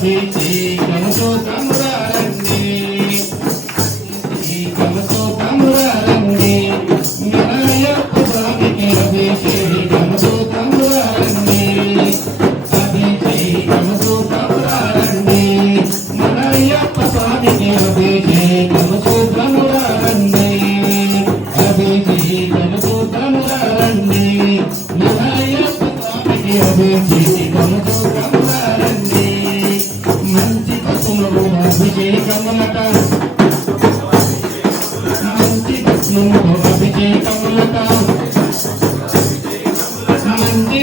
ఆశించి కనుసోతము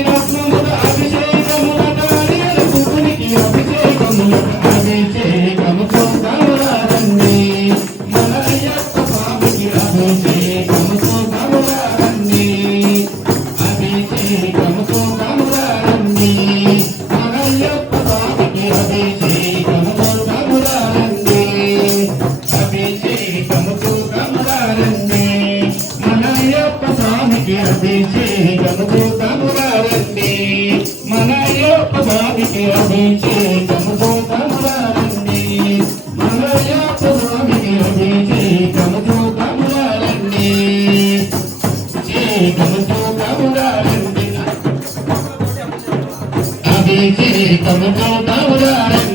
aklım తమ అభిషేకముతో కౌరారండి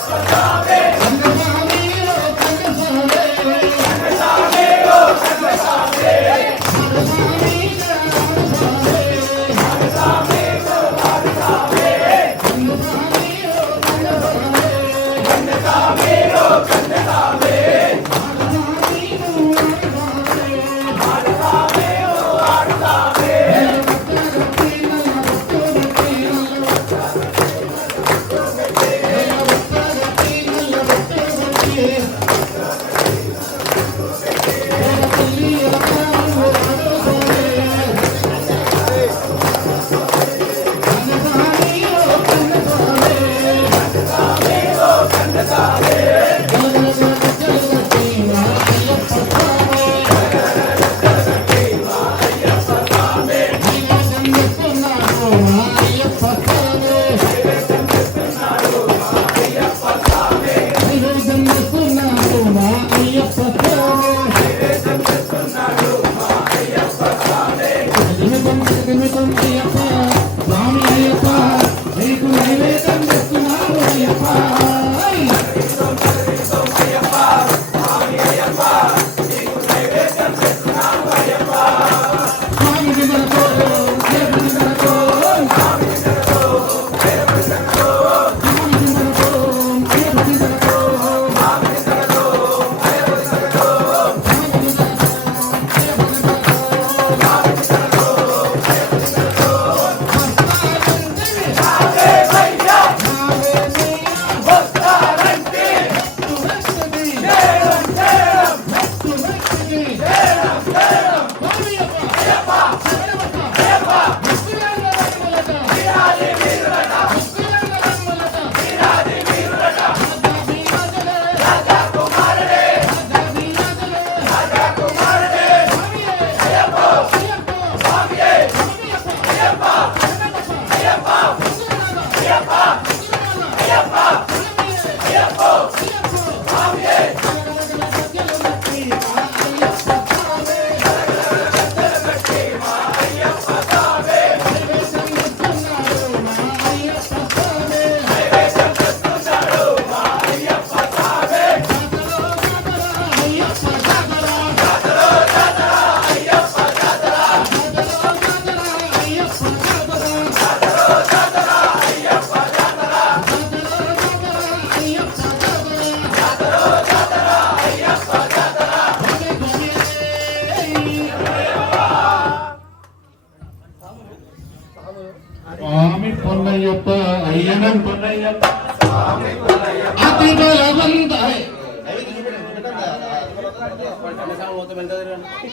Mustafa.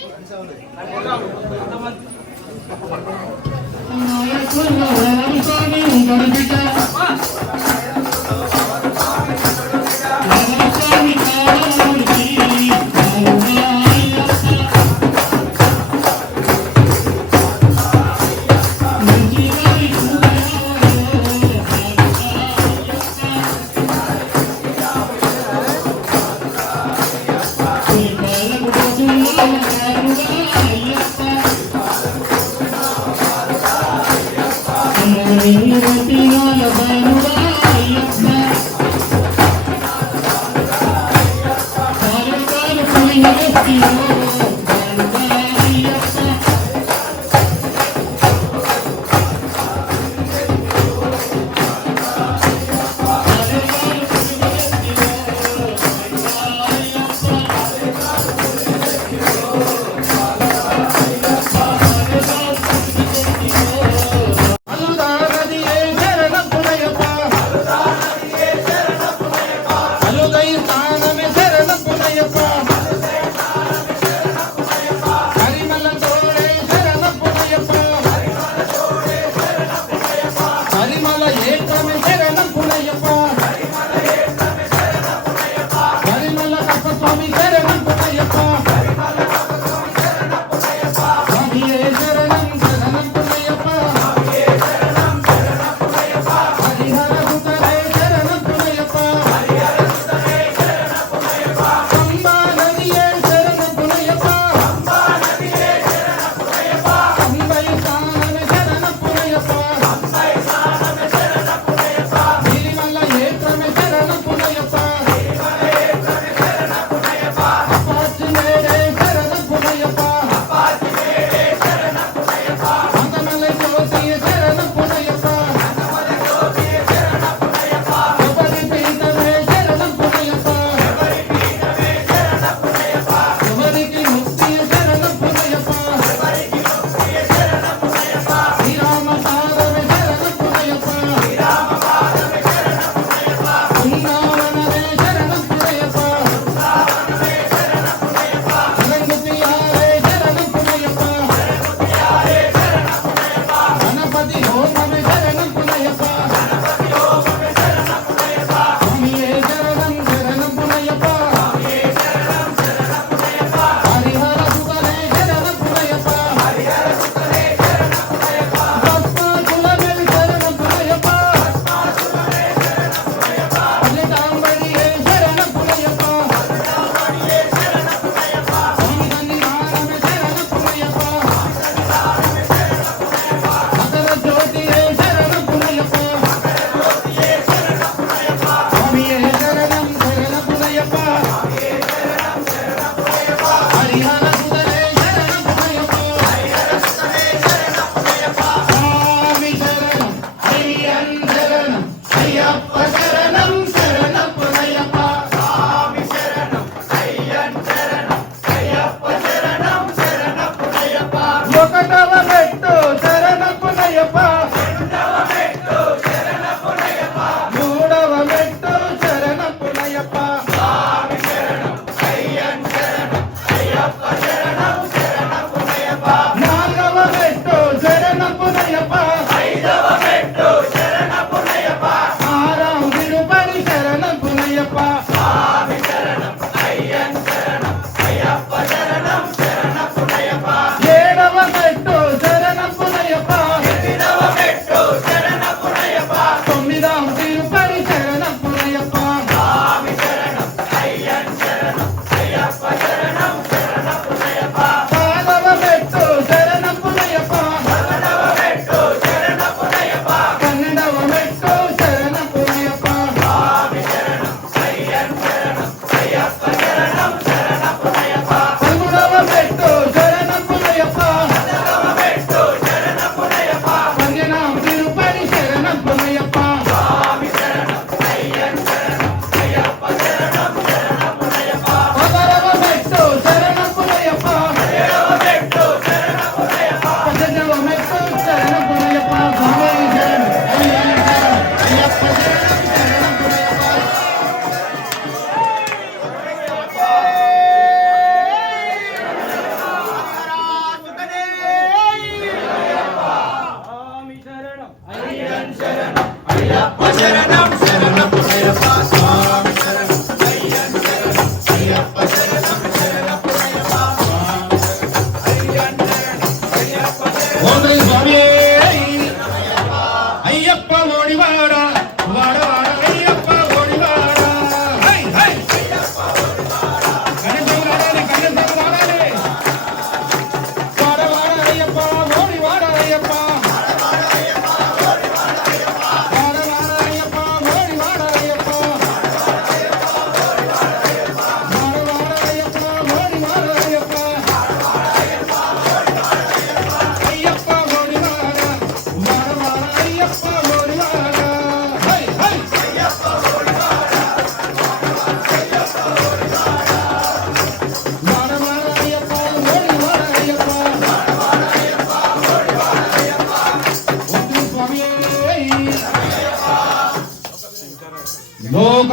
감사합니다.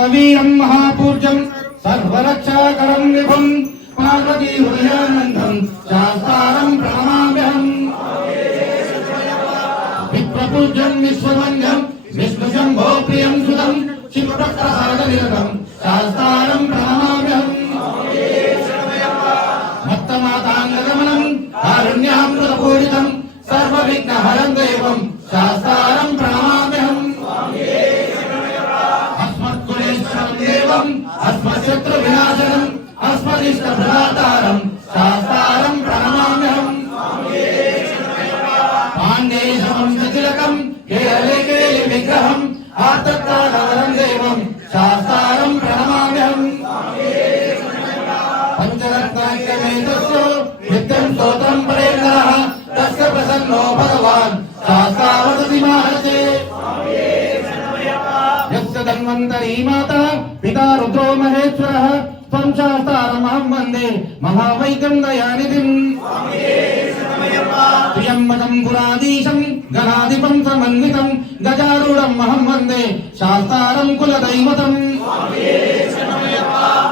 లోకవీరం మహాపూజ్యం. సర్వరక్షాకరం విభం జగన్మతం పురాధీశం గణాధిపం సమన్వితం గజారూఢం మహం వందే శాస్త్రం కులదైవతం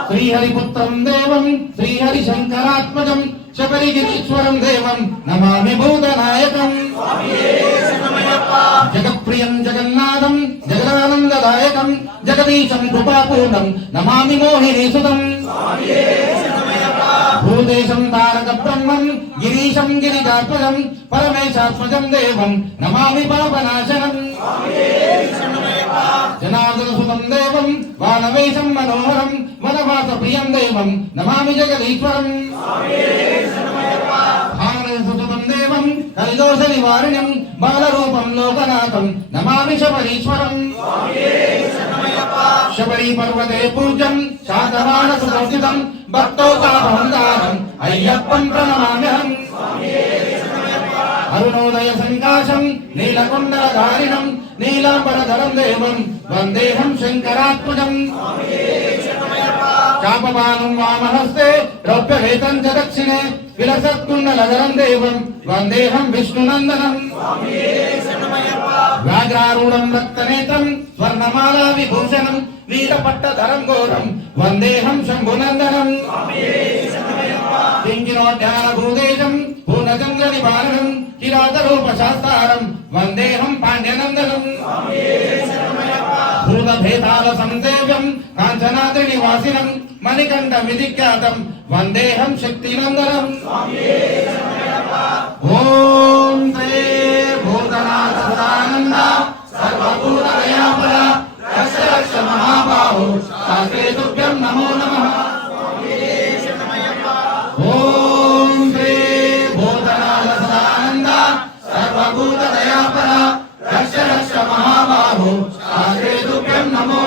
శ్రీహరిపుత్రం దేవం శ్రీహరిశంకరాత్మజం శబరిగిరీశ్వరం దేవం నమామి భూతనాయకం జగప్రియం జగన్నాథం జగదానందదాయకం జగదీశం కృపాపూర్ణం నమామి మోహిని సుతం பூதேசம் தாரக பிரம்மம் கிரீஷம் கிரிஜாத்மஜம் பரமேசாத்மஜம் தேவம். நமாமி பாபநாசனம். ஜனார்தனசுதம் தேவம் வானவேசம் மனோகரம் வனவாச பிரியம் தேவம். நமாமி ஜெகதீஸ்வரம். சுதம் தேவம் கலிதோஷ நிவாரணம் பாலரூபம் லோகநாதம். நமாமி சபரீஸ்வரம் శబరీశ్వరం శబరీ పర్వతే పూజ్యం శాతవాన సుసంస్థితం భక్తోతాపహందారం అయ్యప్పం ప్రణమామ్యహం. అరుణోదయ సంకాశం నీలకొండధారిణం నీలాంబరధరం దేవం వందేహం శంకరాత్మజం. చాపపానం వామహస్తే రౌప్యవేతం చ దక్షిణే విలసత్కుండలధరం దేవం వందేహం రక్తనేత్రం స్వర్ణమాలా విభూషణం వీరపట్టధరం ఘోరం వందేహం శంభునందనం. కింకినోడ్యాన భూదేశం పూర్ణచంద్ర నివారణం కిరాతరూప శాస్త్రం వందేహం పాండ్యనందనం. భూతభేదాల సంసేవ్యం కాంచనాద్రి నివాసినం మణికంఠ విధిఖ్యాతం వందేహం శక్తినందనం. ఓం శ్రీ భూతనాథ సదానంద సర్వభూత దయాపర రక్ష రక్ష మహాబాహు శాస్త్రే తుభ్యం నమో నమ. ఓం శ్రీ భూతనాథ సదానంద సర్వభూత దయాపర రక్ష రక్ష మహాబాహు శాస్త్రే తుభ్యం నమో.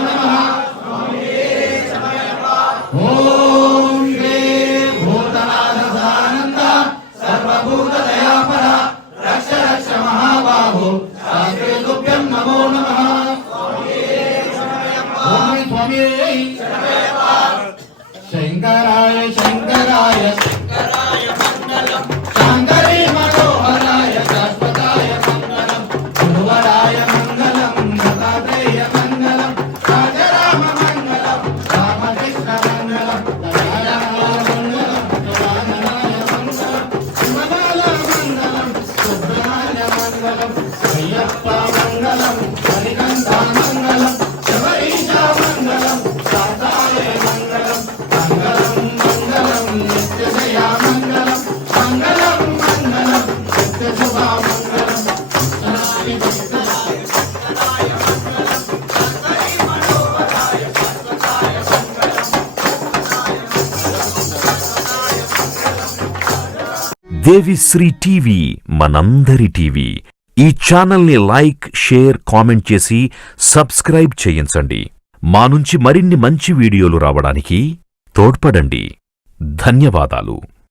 మంగళం అయ్యప్ప మంగళం మణికంఠ టీవీ మనందరి టీవీ. ఈ ఛానల్ని లైక్ షేర్ కామెంట్ చేసి సబ్స్క్రైబ్ చేయించండి. మా నుంచి మరిన్ని మంచి వీడియోలు రావడానికి తోడ్పడండి. ధన్యవాదాలు.